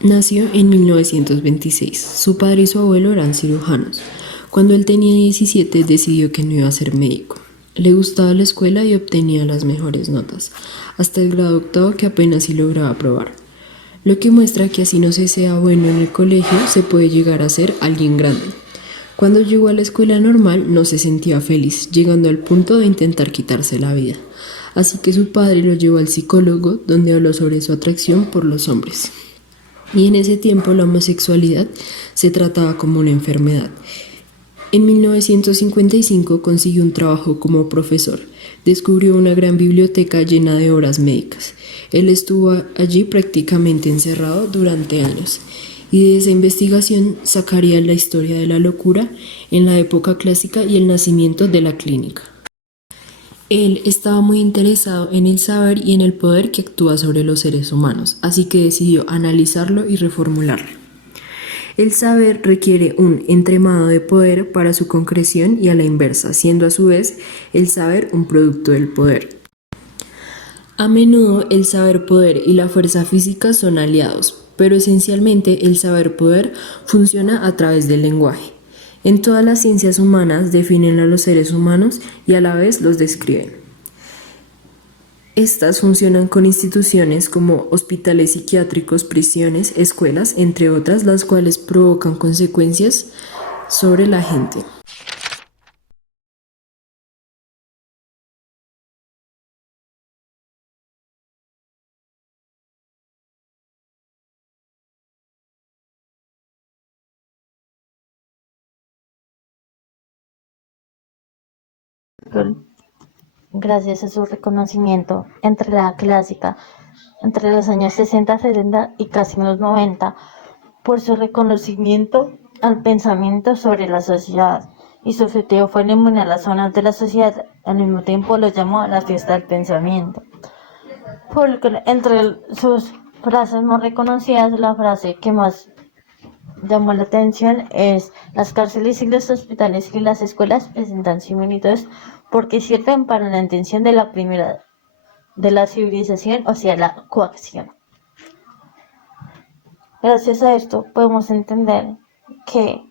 Nació en 1926. Su padre y su abuelo eran cirujanos. Cuando él tenía 17 decidió que no iba a ser médico. Le gustaba la escuela y obtenía las mejores notas, hasta el grado octavo que apenas si lograba aprobar. Lo que muestra que así no se sea bueno en el colegio, se puede llegar a ser alguien grande. Cuando llegó a la escuela normal no se sentía feliz, llegando al punto de intentar quitarse la vida. Así que su padre lo llevó al psicólogo, donde habló sobre su atracción por los hombres. Y en ese tiempo la homosexualidad se trataba como una enfermedad. En 1955 consiguió un trabajo como profesor. Descubrió una gran biblioteca llena de obras médicas. Él estuvo allí prácticamente encerrado durante años. Y de esa investigación sacaría la historia de la locura en la época clásica y el nacimiento de la clínica. Él estaba muy interesado en el saber y en el poder que actúa sobre los seres humanos, así que decidió analizarlo y reformularlo. El saber requiere un entremado de poder para su concreción y a la inversa, siendo a su vez el saber un producto del poder. A menudo el saber-poder y la fuerza física son aliados, pero esencialmente el saber-poder funciona a través del lenguaje. En todas las ciencias humanas definen a los seres humanos y a la vez los describen. Estas funcionan con instituciones como hospitales psiquiátricos, prisiones, escuelas, entre otras, las cuales provocan consecuencias sobre la gente. Gracias a su reconocimiento entre la clásica, entre los años 60, 70 y casi los 90, por su reconocimiento al pensamiento sobre la sociedad, y su objetivo fue eliminar las zonas de la sociedad. Al mismo tiempo lo llamó la fiesta del pensamiento. Porque entre sus frases más reconocidas, la frase que más llamó la atención es: las cárceles y los hospitales y las escuelas presentan similitudes porque sirven para la intención de la primera de la civilización, o sea, la coacción. Gracias a esto podemos entender que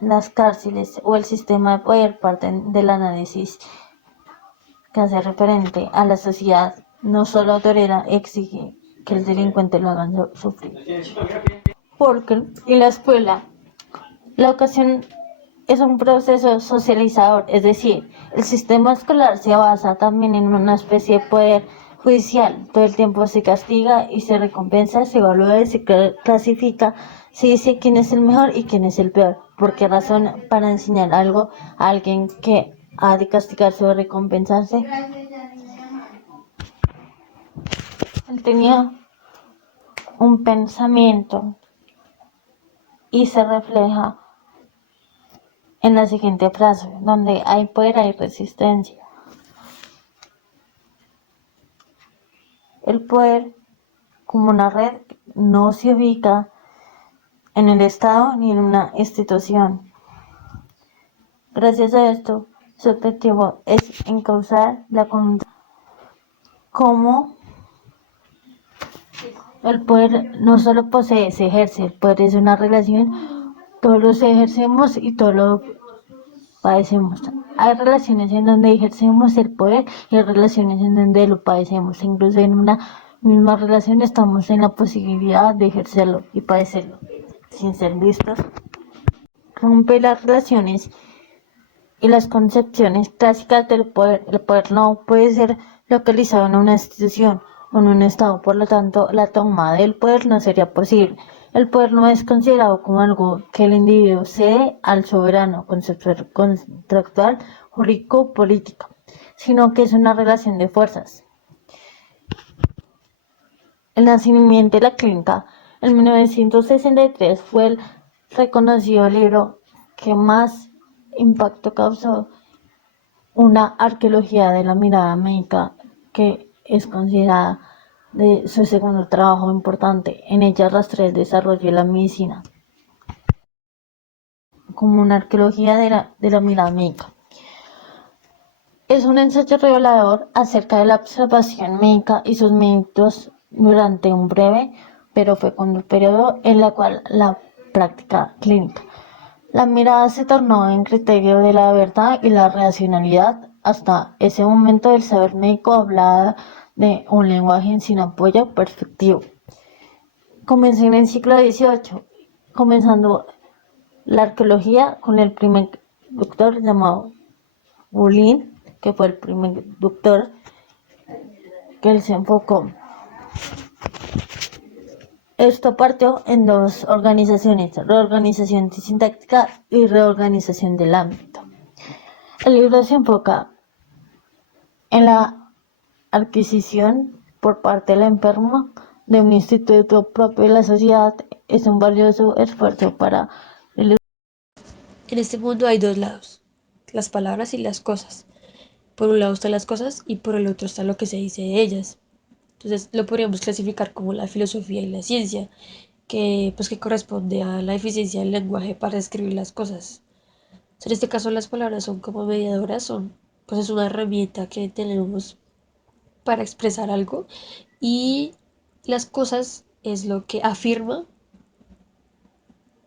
las cárceles o el sistema de poder parten del análisis que hace referente a la sociedad. No solo autorera exige que el delincuente lo hagan sufrir. Porque en la escuela la educación es un proceso socializador, es decir, el sistema escolar se basa también en una especie de poder judicial. Todo el tiempo se castiga y se recompensa, se evalúa y se clasifica, se dice quién es el mejor y quién es el peor. ¿Por qué razón? Para enseñar algo a alguien que ha de castigarse o recompensarse. Él tenía un pensamiento y se refleja en la siguiente frase: donde hay poder hay resistencia. El poder, como una red, no se ubica en el Estado ni en una institución. Gracias a esto, su objetivo es encauzar la conducta. Como el poder no solo posee, se ejerce. El poder es una relación, todos lo ejercemos y todos lo padecemos. Hay relaciones en donde ejercemos el poder y hay relaciones en donde lo padecemos. Incluso en una misma relación estamos en la posibilidad de ejercerlo y padecerlo sin ser vistos. Rompe las relaciones y las concepciones clásicas del poder. El poder no puede ser localizado en una institución o en un estado, por lo tanto, la toma del poder no sería posible. El poder no es considerado como algo que el individuo cede al soberano conceptual, contractual, jurídico, político, sino que es una relación de fuerzas. El nacimiento de la clínica en 1963 fue el reconocido libro que más impacto causó, una arqueología de la mirada médica, que es considerada de su segundo trabajo importante. En ella rastrea el desarrollo de la medicina como una arqueología de la mirada médica. Es un ensayo revelador acerca de la observación médica y sus métodos durante un breve pero fue con un periodo en el cual la práctica clínica. La mirada se tornó en criterio de la verdad y la racionalidad. Hasta ese momento el saber médico hablaba de un lenguaje sin apoyo perspectivo. Comenzó en el siglo XVIII, comenzando la arqueología con el primer doctor llamado Bulin, que fue el primer doctor que él se enfocó. Esto partió en dos organizaciones: reorganización sintáctica y reorganización del ámbito. El libro se enfoca en la adquisición por parte del enfermo de un instituto propio de la sociedad. Es un valioso esfuerzo para el... En este mundo hay dos lados, las palabras y las cosas. Por un lado están las cosas y por el otro está lo que se dice de ellas. Entonces lo podríamos clasificar como la filosofía y la ciencia, que corresponde a la eficiencia del lenguaje para escribir las cosas. En este caso las palabras son como mediadoras, pues es una herramienta que tenemos para expresar algo, y las cosas es lo que afirma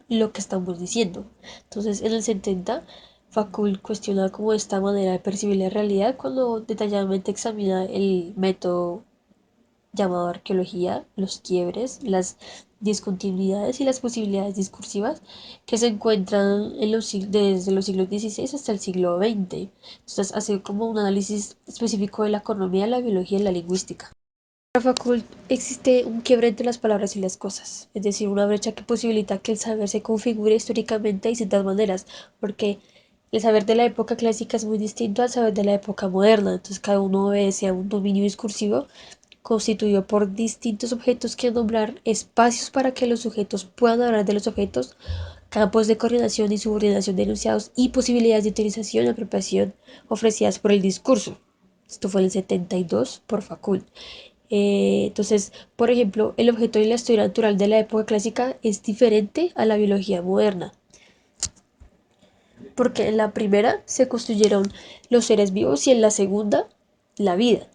lo que estamos diciendo. Entonces en el 70 Facul cuestiona como esta manera de percibir la realidad cuando detalladamente examina el método llamado arqueología, los quiebres, las discontinuidades y las posibilidades discursivas que se encuentran desde los siglos XVI hasta el siglo XX. Entonces hace como un análisis específico de la economía, la biología y la lingüística. Para Foucault existe un quiebre entre las palabras y las cosas, es decir, una brecha que posibilita que el saber se configure históricamente de distintas maneras, porque el saber de la época clásica es muy distinto al saber de la época moderna. Entonces cada uno obedece a un dominio discursivo constituido por distintos objetos que nombrar, espacios para que los sujetos puedan hablar de los objetos, campos de coordinación y subordinación denunciados y posibilidades de utilización y apropiación ofrecidas por el discurso. Esto fue en el 72 por Foucault. Entonces, por ejemplo, el objeto y la historia natural de la época clásica es diferente a la biología moderna, porque en la primera se construyeron los seres vivos y en la segunda la vida.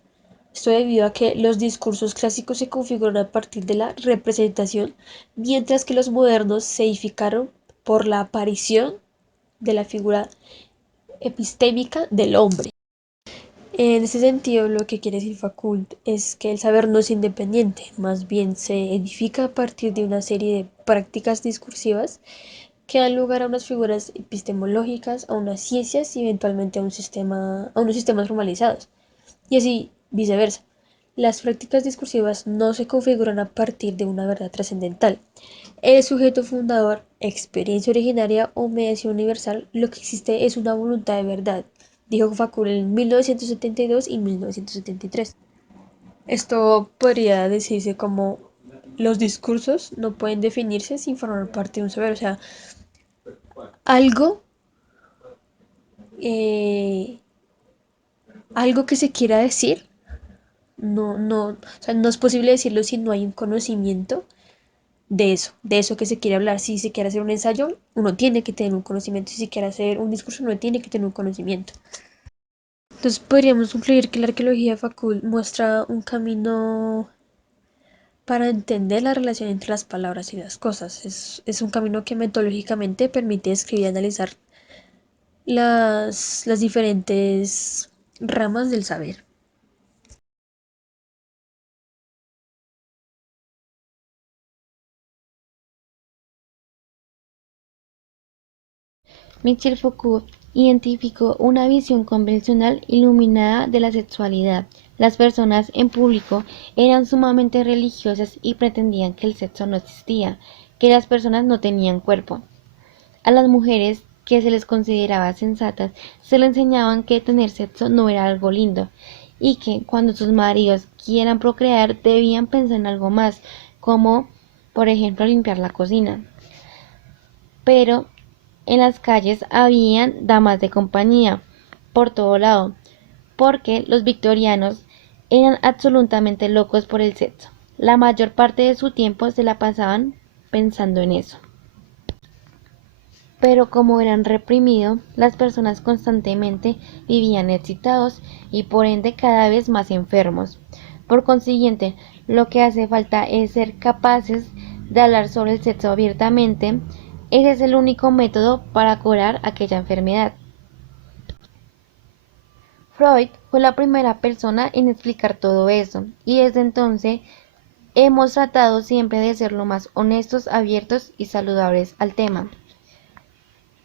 Esto debido a que los discursos clásicos se configuran a partir de la representación, mientras que los modernos se edificaron por la aparición de la figura epistémica del hombre. En ese sentido, lo que quiere decir Foucault es que el saber no es independiente, más bien se edifica a partir de una serie de prácticas discursivas que dan lugar a unas figuras epistemológicas, a unas ciencias y eventualmente a unos sistemas formalizados, y así viceversa. Las prácticas discursivas no se configuran a partir de una verdad trascendental. El sujeto fundador, experiencia originaria o mediación universal, lo que existe es una voluntad de verdad, dijo Foucault en 1972 y 1973. Esto podría decirse como los discursos no pueden definirse sin formar parte de un saber, o sea, algo, eh, algo que se quiera decir, o sea, no es posible decirlo si no hay un conocimiento de eso que se quiere hablar. Si se quiere hacer un ensayo, uno tiene que tener un conocimiento. Si se quiere hacer un discurso, uno tiene que tener un conocimiento. Entonces podríamos concluir que la arqueología de Foucault muestra un camino para entender la relación entre las palabras y las cosas. Es un camino que metodológicamente permite describir y analizar las diferentes ramas del saber. Michel Foucault identificó una visión convencional iluminada de la sexualidad. Las personas en público eran sumamente religiosas y pretendían que el sexo no existía, que las personas no tenían cuerpo. A las mujeres que se les consideraba sensatas se les enseñaban que tener sexo no era algo lindo y que cuando sus maridos quieran procrear debían pensar en algo más, como por ejemplo limpiar la cocina. Pero en las calles habían damas de compañía por todo lado, porque los victorianos eran absolutamente locos por el sexo. La mayor parte de su tiempo se la pasaban pensando en eso. Pero como eran reprimidos, las personas constantemente vivían excitados y por ende cada vez más enfermos. Por consiguiente, Lo que hace falta es ser capaces de hablar sobre el sexo abiertamente. Ese es el único método para curar aquella enfermedad. Freud fue la primera persona en explicar todo eso, y desde entonces hemos tratado siempre de ser lo más honestos, abiertos y saludables al tema,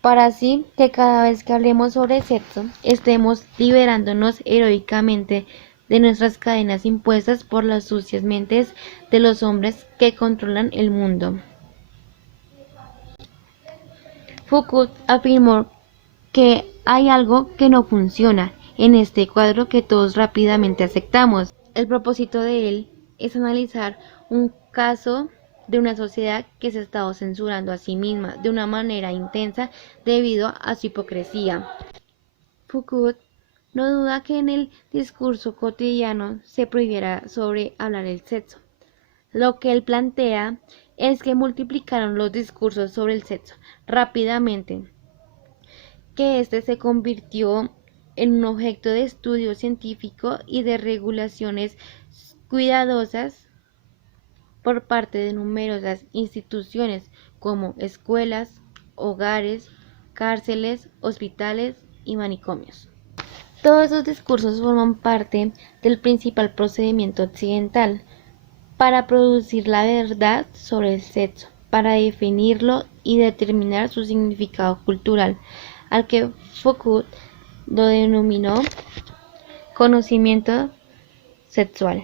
para así que cada vez que hablemos sobre sexo estemos liberándonos heroicamente de nuestras cadenas impuestas por las sucias mentes de los hombres que controlan el mundo. Foucault afirmó que hay algo que no funciona en este cuadro que todos rápidamente aceptamos. El propósito de él es analizar un caso de una sociedad que se ha estado censurando a sí misma de una manera intensa debido a su hipocresía. Foucault no duda que en el discurso cotidiano se prohibiera sobre hablar del sexo. Lo que él plantea es que multiplicaron los discursos sobre el sexo rápidamente, que éste se convirtió en un objeto de estudio científico y de regulaciones cuidadosas por parte de numerosas instituciones como escuelas, hogares, cárceles, hospitales y manicomios. Todos esos discursos forman parte del principal procedimiento occidental para producir la verdad sobre el sexo, para definirlo y determinar su significado cultural, al que Foucault lo denominó conocimiento sexual.